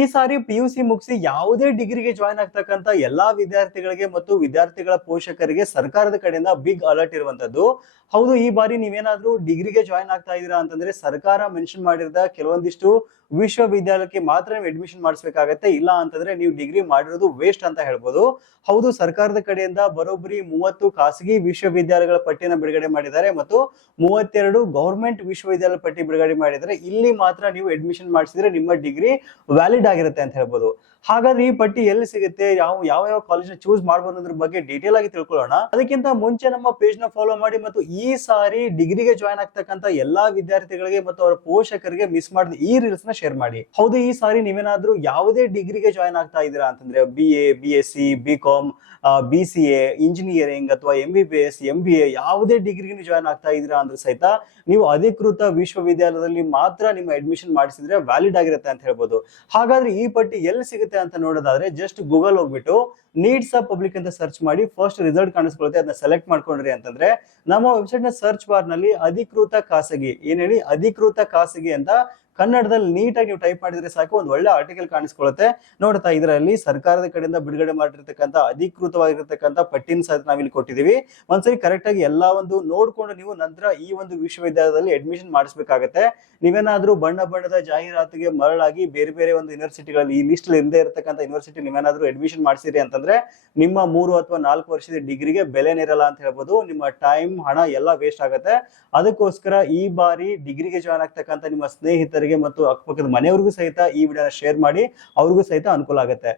ಈ ಸಾರಿ PUC ಮುಗಿಸಿ ಯಾವುದೇ ಡಿಗ್ರಿಗೆ ಜಾಯ್ನ್ ಆಗ್ತಕ್ಕಂತ ಎಲ್ಲಾ ವಿದ್ಯಾರ್ಥಿಗಳಿಗೆ ಮತ್ತು ವಿದ್ಯಾರ್ಥಿಗಳ ಪೋಷಕರಿಗೆ ಸರ್ಕಾರದ ಕಡೆಯಿಂದ ಬಿಗ್ ಅಲರ್ಟ್ ಇರುವಂತದ್ದು. ಹೌದು, ಈ ಬಾರಿ ನೀವೇನಾದ್ರೂ ಡಿಗ್ರಿಗೆ ಜಾಯ್ನ್ ಆಗ್ತಾ ಇದೀರಾ ಅಂತಂದ್ರೆ ಸರ್ಕಾರ ಮೆನ್ಷನ್ ಮಾಡಿರದ ಕೆಲವೊಂದಿಷ್ಟು ವಿಶ್ವವಿದ್ಯಾಲಯಕ್ಕೆ ಮಾತ್ರ ನೀವು ಅಡ್ಮಿಷನ್ ಮಾಡಿಸ್ಬೇಕಾಗತ್ತೆ. ಇಲ್ಲ ಅಂತಂದ್ರೆ ನೀವು ಡಿಗ್ರಿ ಮಾಡಿರೋದು ವೇಸ್ಟ್ ಅಂತ ಹೇಳ್ಬೋದು. ಹೌದು, ಸರ್ಕಾರದ ಕಡೆಯಿಂದ ಬರೋಬ್ಬರಿ 30 ಖಾಸಗಿ ವಿಶ್ವವಿದ್ಯಾಲಯಗಳ ಪಟ್ಟಿಯನ್ನು ಬಿಡುಗಡೆ ಮಾಡಿದ್ದಾರೆ ಮತ್ತು 32 ಗವರ್ಮೆಂಟ್ ವಿಶ್ವವಿದ್ಯಾಲಯ ಪಟ್ಟಿ ಬಿಡುಗಡೆ ಮಾಡಿದ್ದಾರೆ. ಇಲ್ಲಿ ಮಾತ್ರ ನೀವು ಅಡ್ಮಿಷನ್ ಮಾಡಿಸಿದ್ರೆ ನಿಮ್ಮ ಡಿಗ್ರಿ ವ್ಯಾಲಿಡ್ ಆಗಿರುತ್ತೆ ಅಂತ ಹೇಳ್ಬೋದು. ಹಾಗಾದ್ರೆ ಈ ಪಟ್ಟಿ ಎಲ್ಲಿ ಸಿಗುತ್ತೆ, ಯಾವ ಯಾವ ಕಾಲೇಜ್ ಚೂಸ್ ಮಾಡಬಹುದು ಅನ್ನೋದ್ರ ಬಗ್ಗೆ ಡೀಟೇಲ್ ಆಗಿ ತಿಳ್ಕೊಳ್ಳೋಣ. ಅದಕ್ಕಿಂತ ಮುಂಚೆ ನಮ್ಮ ಪೇಜ್ ನ ಫಾಲೋ ಮಾಡಿ ಮತ್ತು ಈ ಸಾರಿ ಡಿಗ್ರಿಗೆ ಜಾಯ್ನ್ ಆಗ್ತಕ್ಕಂತ ಎಲ್ಲಾ ವಿದ್ಯಾರ್ಥಿಗಳಿಗೆ ಮತ್ತು ಅವರ ಪೋಷಕರಿಗೆ ಮಿಸ್ ಮಾಡಿದ ಈ ರೀಲ್ಸ್ ನ ಶೇರ್ ಮಾಡಿ. ಹೌದು, ಈ ಸಾರಿ ನೀವೇನಾದ್ರೂ ಯಾವುದೇ ಡಿಗ್ರಿಗೆ ಜಾಯ್ನ್ ಆಗ್ತಾ ಇದ್ದೀರಾ ಅಂತಂದ್ರೆ BA, BSc, BCom, BCA, engineering ಅಥವಾ MBBS, MBA ಯಾವುದೇ ಡಿಗ್ರಿಗೆ ಜಾಯ್ನ್ ಆಗ್ತಾ ಇದ್ದೀರಾ ಅಂದ್ರೂ ಸಹಿತ ನೀವು ಅಧಿಕೃತ ವಿಶ್ವವಿದ್ಯಾಲಯದಲ್ಲಿ ಮಾತ್ರ ನಿಮ್ಮ ಅಡ್ಮಿಷನ್ ಮಾಡಿಸಿದ್ರೆ ವ್ಯಾಲಿಡ್ ಆಗಿರುತ್ತೆ ಅಂತ ಹೇಳ್ಬೋದು. ಹಾಗಾದ್ರೆ ಈ ಪಟ್ಟಿ ಎಲ್ಲಿ ಸಿಗುತ್ತೆ ಅಂತ ನೋಡೋದಾದ್ರೆ ಜಸ್ಟ್ ಗೂಗಲ್ ಹೋಗ್ಬಿಟ್ಟು ನೀಡ್ಸ್ ಆಫ್ ಪಬ್ಲಿಕ್ ಅಂತ ಸರ್ಚ್ ಮಾಡಿ ಫಸ್ಟ್ ರಿಸಲ್ಟ್ ಕಾಣಿಸ್ಕೊಳ್ಳುತ್ತೆ. ಅದನ್ನ ಸೆಲೆಕ್ಟ್ ಮಾಡ್ಕೊಂಡ್ರಿ ಅಂತಂದ್ರೆ ನಮ್ಮ ವೆಬ್ಸೈಟ್ ನ ಸರ್ಚ್ ಬಾರ್ ನಲ್ಲಿ ಅಧಿಕೃತ ಖಾಸಗಿ ಅಧಿಕೃತ ಖಾಸಗಿ ಅಂತ ಕನ್ನಡದಲ್ಲಿ ನೀಟಾಗಿ ನೀವು ಟೈಪ್ ಮಾಡಿದ್ರೆ ಸಾಕು, ಒಂದು ಒಳ್ಳೆ ಆರ್ಟಿಕಲ್ ಕಾಣಿಸ್ಕೊಳ್ಳುತ್ತೆ. ನೋಡ್ತಾ ಇದರಲ್ಲಿ ಸರ್ಕಾರದ ಕಡೆಯಿಂದ ಬಿಡುಗಡೆ ಮಾಡಿರ್ತಕ್ಕಂಥ ಅಧಿಕೃತವಾಗಿರ್ತಕ್ಕಂಥ ಪಟ್ಟಿನ ಸಹ ನಾವಿಲ್ಲಿ ಕೊಟ್ಟಿದೀವಿ. ಒಂದ್ಸರಿ ಕರೆಕ್ಟ್ ಆಗಿ ಎಲ್ಲಾ ಒಂದು ನೋಡ್ಕೊಂಡು ನೀವು ನಂತರ ಈ ಒಂದು ವಿಶ್ವವಿದ್ಯಾಲಯದಲ್ಲಿ ಅಡ್ಮಿಷನ್ ಮಾಡಿಸ್ಬೇಕಾಗತ್ತೆ. ನೀವೇನಾದ್ರೂ ಬಣ್ಣದ ಜಾಹೀರಾತಿಗೆ ಮರಳಾಗಿ ಬೇರೆ ಬೇರೆ ಒಂದು ಯೂನಿವರ್ಸಿಟಿಗಳಲ್ಲಿ ಈ ಲಿಸ್ಟ್ ಇಲ್ಲದೆ ಇರತಕ್ಕಂಥ ಯೂನಿವರ್ಸಿಟಿ ನೀವೇನಾದ್ರೂ ಅಡ್ಮಿಷನ್ ಮಾಡಿಸಿರಿ ಅಂತಂದ್ರೆ ನಿಮ್ಮ 3 ಅಥವಾ 4 ವರ್ಷದ ಡಿಗ್ರಿಗೆ ಬೆಲೆನೇ ಇರಲ್ಲ ಅಂತ ಹೇಳ್ಬೋದು. ನಿಮ್ಮ ಟೈಮ್, ಹಣ ಎಲ್ಲ ವೇಸ್ಟ್ ಆಗುತ್ತೆ. ಅದಕ್ಕೋಸ್ಕರ ಈ ಬಾರಿ ಡಿಗ್ರಿಗೆ ಜಾಯ್ನ್ ಆಗ್ತಕ್ಕಂಥ ನಿಮ್ಮ ಸ್ನೇಹಿತರಿಗೆ ಮತ್ತು ಅಕ್ಕಪಕ್ಕದ ಮನೆಯವ್ರಿಗೂ ಸಹಿತ ಈ ವಿಡಿಯೋನ ಶೇರ್ ಮಾಡಿ, ಅವ್ರಿಗೂ ಸಹಿತ ಅನುಕೂಲ ಆಗುತ್ತೆ.